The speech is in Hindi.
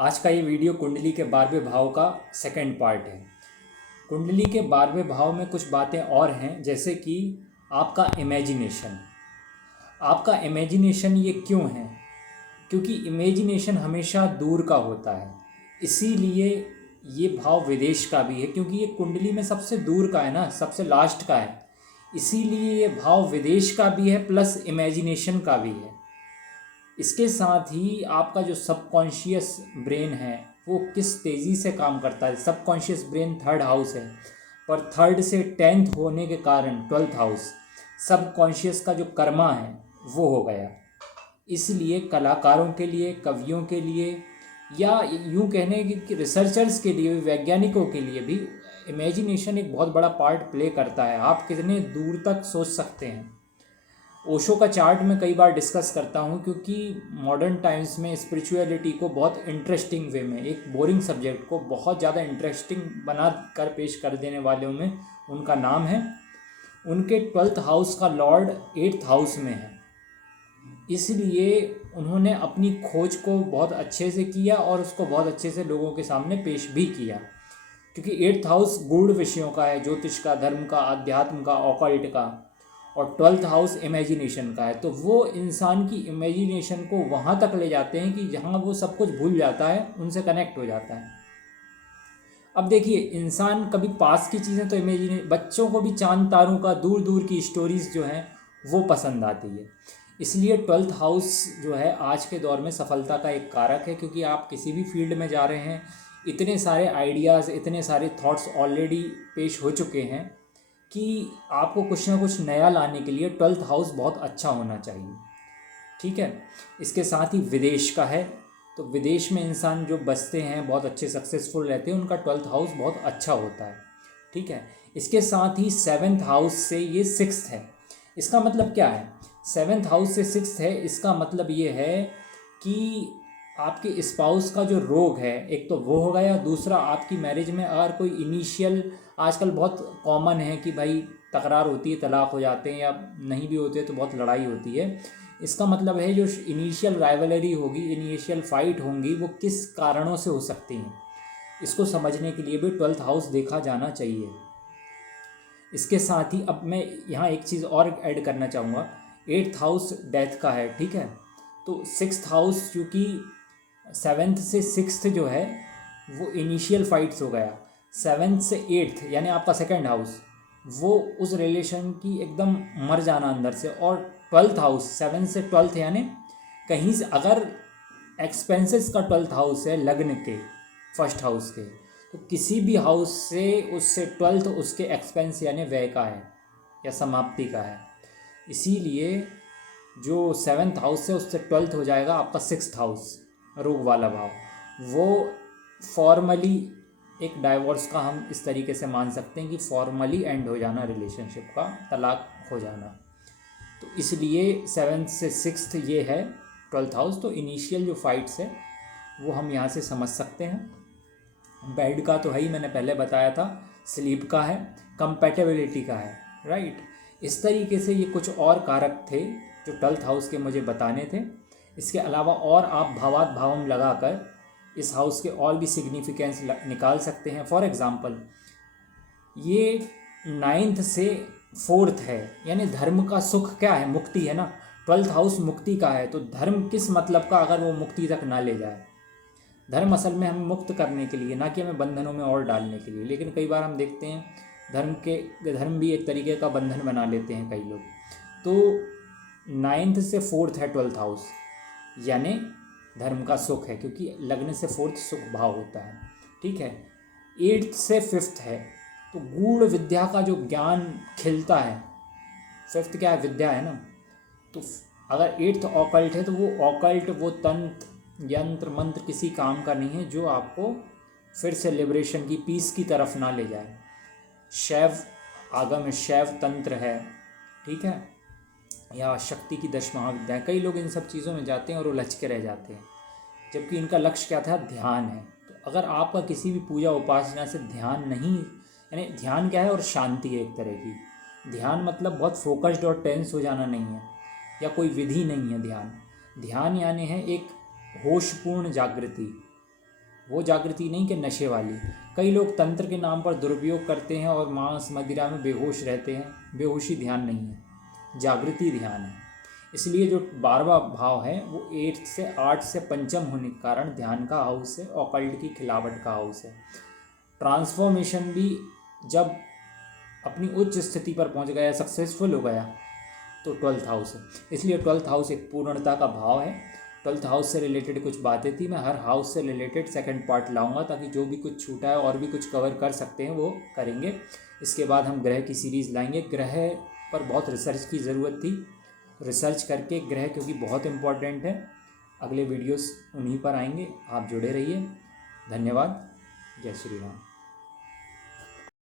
आज का ये वीडियो कुंडली के 12वें भाव का सेकंड पार्ट है। कुंडली के 12वें भाव में कुछ बातें और हैं, जैसे कि आपका इमेजिनेशन ये क्यों है? क्योंकि इमेजिनेशन हमेशा दूर का होता है, इसीलिए ये भाव विदेश का भी है, क्योंकि ये कुंडली में सबसे दूर का है ना, सबसे लास्ट का है। इसीलिए ये भाव विदेश का भी है प्लस इमेजिनेशन का भी है। इसके साथ ही आपका जो सबकॉन्शियस ब्रेन है वो किस तेज़ी से काम करता है। सबकॉन्शियस ब्रेन थर्ड हाउस है, पर थर्ड से 10th होने के कारण 12th हाउस सबकॉन्शियस का जो कर्मा है वो हो गया। इसलिए कलाकारों के लिए, कवियों के लिए, या यूँ कहने कि रिसर्चर्स के लिए, वैज्ञानिकों के लिए भी इमेजिनेशन एक बहुत बड़ा पार्ट प्ले करता है। आप कितने दूर तक सोच सकते हैं। ओशो का चार्ट मैं कई बार डिस्कस करता हूँ, क्योंकि मॉडर्न टाइम्स में स्पिरिचुअलिटी को बहुत इंटरेस्टिंग वे में, एक बोरिंग सब्जेक्ट को बहुत ज़्यादा इंटरेस्टिंग बना कर पेश कर देने वालों में उनका नाम है। उनके 12th हाउस का लॉर्ड 8th हाउस में है, इसलिए उन्होंने अपनी खोज को बहुत अच्छे से किया और उसको बहुत अच्छे से लोगों के सामने पेश भी किया। क्योंकि 8th हाउस गूढ़ विषयों का है, ज्योतिष का, धर्म का, अध्यात्म का, ऑकल्ट का, और 12th हाउस इमेजिनेशन का है। तो वो इंसान की इमेजिनेशन को वहाँ तक ले जाते हैं कि जहाँ वो सब कुछ भूल जाता है, उनसे कनेक्ट हो जाता है। अब देखिए, इंसान कभी पास की चीज़ें तो बच्चों को भी चांद तारों का, दूर दूर की स्टोरीज़ जो हैं वो पसंद आती है। इसलिए 12th हाउस जो है आज के दौर में सफलता का एक कारक है, क्योंकि आप किसी भी फील्ड में जा रहे हैं, इतने सारे आइडियाज़, इतने सारे थॉट्स ऑलरेडी पेश हो चुके हैं कि आपको कुछ ना कुछ नया लाने के लिए 12th हाउस बहुत अच्छा होना चाहिए। ठीक है। इसके साथ ही विदेश का है, तो विदेश में इंसान जो बसते हैं, बहुत अच्छे सक्सेसफुल रहते हैं, उनका 12th हाउस बहुत अच्छा होता है। ठीक है। इसके साथ ही 7th हाउस से ये 6th है। इसका मतलब क्या है? 7th हाउस से 6th है, इसका मतलब ये है कि आपके स्पाउस का जो रोग है, एक तो वो हो गया, दूसरा आपकी मैरिज में अगर कोई इनिशियल, आजकल बहुत कॉमन है कि भाई तकरार होती है, तलाक हो जाते हैं, या नहीं भी होते तो बहुत लड़ाई होती है। इसका मतलब है जो इनिशियल राइवलरी होगी, इनिशियल फाइट होंगी, वो किस कारणों से हो सकती हैं, इसको समझने के लिए भी 12th हाउस देखा जाना चाहिए। इसके साथ ही अब मैं यहाँ एक चीज़ और ऐड करना चाहूँगा। 8th हाउस डेथ का है, ठीक है। तो 6th हाउस चूँकि 7th से 6th जो है वो इनिशियल फाइट्स हो गया, 7th से 8th यानी आपका सेकंड हाउस, वो उस रिलेशन की एकदम मर जाना अंदर से। और 12th हाउस 7th से 12th यानी कहीं से अगर एक्सपेंसेस का 12th हाउस है, लग्न के फर्स्ट हाउस के, तो किसी भी हाउस से उससे 12th उसके एक्सपेंस यानी व्यय का है या समाप्ति का है। इसीलिए जो 7th हाउस है उससे 12th हो जाएगा आपका 6th हाउस, रोग वाला भाव। वो फॉर्मली एक डाइवोर्स का हम इस तरीके से मान सकते हैं कि फॉर्मली एंड हो जाना, रिलेशनशिप का तलाक हो जाना। तो इसलिए 7th से 6th ये है 12th हाउस। तो इनिशियल जो फाइट्स है वो हम यहाँ से समझ सकते हैं। बेड का तो है ही, मैंने पहले बताया था। स्लीप का है, कंपैटिबिलिटी का है, राइट। इस तरीके से ये कुछ और कारक थे जो 12th हाउस के मुझे बताने थे। इसके अलावा और आप भावात भावम लगाकर इस हाउस के और भी सिग्निफिकेंस निकाल सकते हैं। फॉर एग्ज़ाम्पल, ये 9th से 4th है, यानी धर्म का सुख क्या है? मुक्ति है ना। 12th हाउस मुक्ति का है, तो धर्म किस मतलब का अगर वो मुक्ति तक ना ले जाए। धर्म असल में हमें मुक्त करने के लिए, ना कि हमें बंधनों में और डालने के लिए। लेकिन कई बार हम देखते हैं धर्म भी एक तरीके का बंधन बना लेते हैं कई लोग। तो 9th से 4th है 12th हाउस, यानी धर्म का सुख है, क्योंकि लग्न से 4th सुख भाव होता है। ठीक है। 8th से 5th है, तो गूढ़ विद्या का जो ज्ञान खिलता है। 5th क्या है? विद्या है ना। तो अगर 8th ऑकल्ट है, तो वो ऑकल्ट, वो तंत्र यंत्र मंत्र किसी काम का नहीं है जो आपको फिर से लिबरेशन की, पीस की तरफ ना ले जाए। शैव आगम, शैव तंत्र है, ठीक है, या शक्ति की 10 महाविद्या है। कई लोग इन सब चीज़ों में जाते हैं और उलझ के रह जाते हैं, जबकि इनका लक्ष्य क्या था? ध्यान है। तो अगर आपका किसी भी पूजा उपासना से ध्यान नहीं, यानी ध्यान क्या है? और शांति है एक तरह की। ध्यान मतलब बहुत फोकस्ड और टेंस हो जाना नहीं है, या कोई विधि नहीं है। ध्यान यानी है एक होशपूर्ण जागृति, वो जागृति नहीं कि नशे वाली। कई लोग तंत्र के नाम पर दुरुपयोग करते हैं और मांस मदिरा में बेहोश रहते हैं। बेहोशी ध्यान नहीं है, जागृति ध्यान है। इसलिए जो 12वां भाव है वो 8 से पंचम होने के कारण ध्यान का हाउस है, ऑकल्ट की खिलावट का हाउस है। ट्रांसफॉर्मेशन भी जब अपनी उच्च स्थिति पर पहुंच गया, सक्सेसफुल हो गया, तो 12th हाउस है। इसलिए 12th हाउस एक पूर्णता का भाव है। 12th हाउस से रिलेटेड कुछ बातें थी, मैं हर हाउस से रिलेटेड सेकंड पार्ट लाऊंगा ताकि जो भी कुछ छूटा है और भी कुछ कवर कर सकते हैं वो करेंगे। इसके बाद हम ग्रह की सीरीज़ लाएंगे। ग्रह पर बहुत रिसर्च की ज़रूरत थी, रिसर्च करके ग्रह, क्योंकि बहुत इम्पॉर्टेंट है। अगले वीडियोस उन्हीं पर आएंगे, आप जुड़े रहिए। धन्यवाद। जय श्री राम।